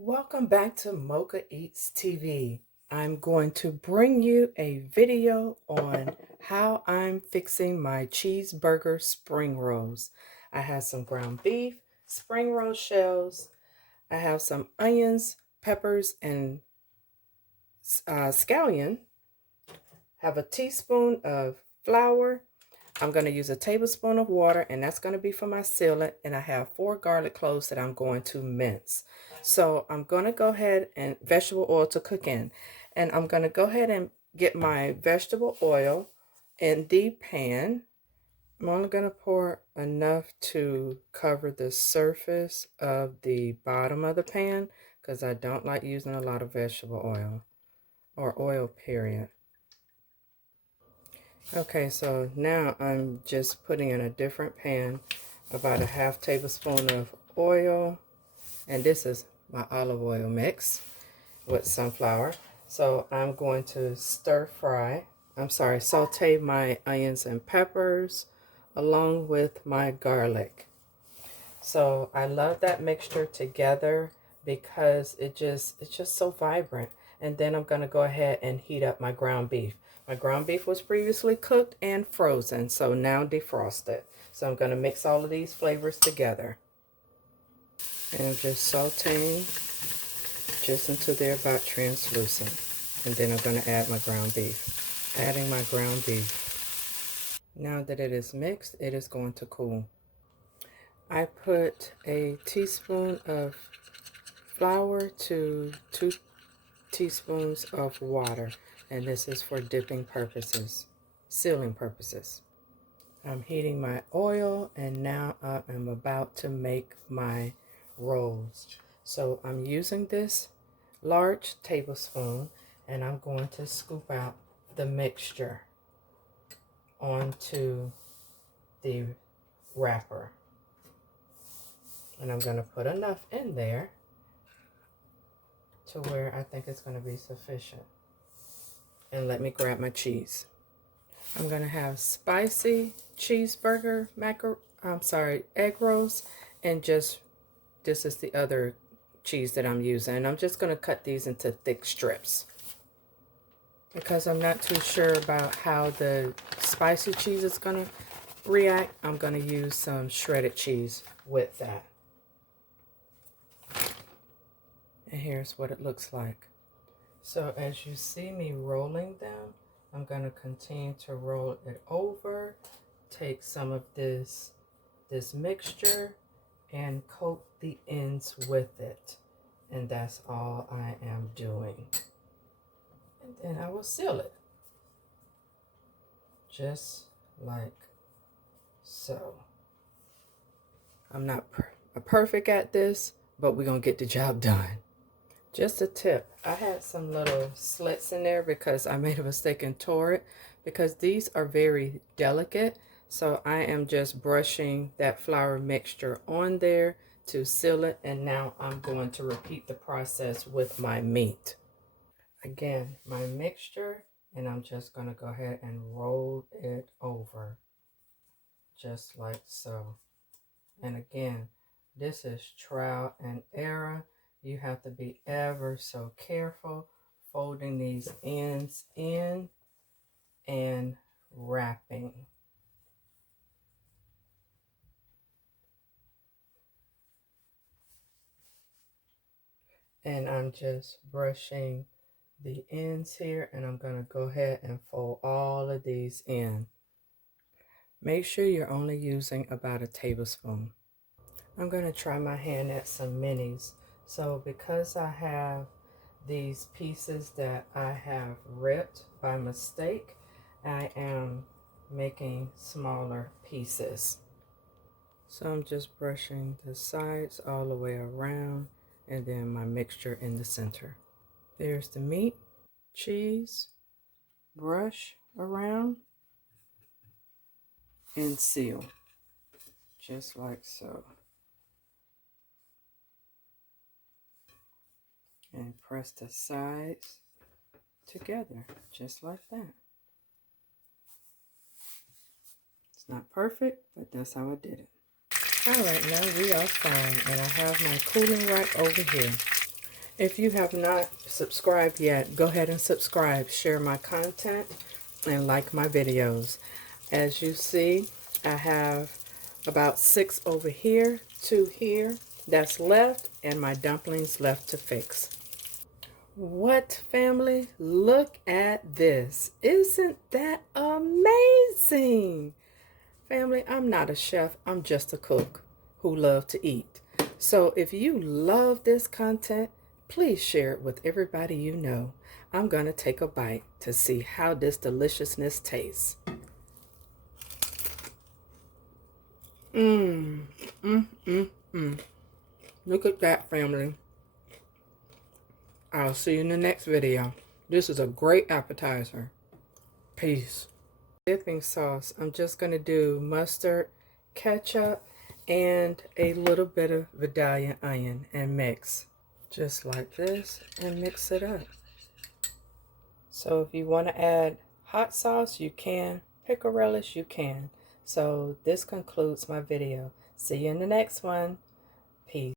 Welcome back to Mochaeatstv. I'm going to bring you a video on how I'm fixing my cheeseburger spring rolls. I have some ground beef, spring roll shells. I have some onions, peppers, and scallion. Have a teaspoon of flour. I'm going to use a tablespoon of water, and that's going to be for my sealant. And I have 4 garlic cloves that I'm going to mince. So I'm going to go ahead and vegetable oil to cook in. And I'm going to go ahead and get my vegetable oil in the pan. I'm only going to pour enough to cover the surface of the bottom of the pan because I don't like using a lot of vegetable oil or oil period. Okay, so now I'm just putting in a different pan about a half tablespoon of oil, and this is my olive oil mix with sunflower. So I'm going to saute my onions and peppers along with my garlic. So I love that mixture together because it's just so vibrant. And then I'm going to go ahead and heat up my ground beef. My ground beef was previously cooked and frozen, so now defrosted. So I'm going to mix all of these flavors together. And I'm just sauteing just until they're about translucent. And then I'm going to add my ground beef. Adding my ground beef. Now that it is mixed, it is going to cool. I put a teaspoon of flour to 2 teaspoons of water, and this is for dipping purposes, sealing purposes. I'm heating my oil, and now I am about to make my rolls. So I'm using this large tablespoon, and I'm going to scoop out the mixture onto the wrapper. And I'm going to put enough in there to where I think it's going to be sufficient. And let me grab my cheese. I'm going to have spicy cheeseburger egg rolls, and just this is the other cheese that I'm using. And I'm just going to cut these into thick strips because I'm not too sure about how the spicy cheese is going to react. I'm going to use some shredded cheese with that. And here's what it looks like. So as you see me rolling them, I'm going to continue to roll it over, take some of this mixture, and coat the ends with it. And that's all I am doing. And then I will seal it. Just like so. I'm not perfect at this, but we're going to get the job done. Just a tip, I had some little slits in there because I made a mistake and tore it, because these are very delicate. So I am just brushing that flour mixture on there to seal it, and now I'm going to repeat the process with my meat. Again, my mixture, and I'm just going to go ahead and roll it over just like so. And again, this is trial and error. You have to be ever so careful folding these ends in and wrapping. And I'm just brushing the ends here, and I'm going to go ahead and fold all of these in. Make sure you're only using about a tablespoon. I'm going to try my hand at some minis. So because I have these pieces that I have ripped by mistake, I am making smaller pieces. So I'm just brushing the sides all the way around, and then my mixture in the center. There's the meat, cheese, brush around, and seal, just like so. And press the sides together, just like that. It's not perfect, but that's how I did it. All right, now we are fine, and I have my cooling rack over here. If you have not subscribed yet, go ahead and subscribe, share my content, and like my videos. As you see, I have about 6 over here, 2 here, that's left, and my dumplings left to fix. What, family? Look at this. Isn't that amazing? Family, I'm not a chef. I'm just a cook who loves to eat. So if you love this content, please share it with everybody you know. I'm going to take a bite to see how this deliciousness tastes. Look at that, family. I'll see you in the next video. This is a great appetizer. Peace. Dipping sauce, I'm just going to do mustard, ketchup, and a little bit of Vidalia onion and mix. Just like this, and mix it up. So if you want to add hot sauce, you can. Pickle relish, you can. So this concludes my video. See you in the next one. Peace.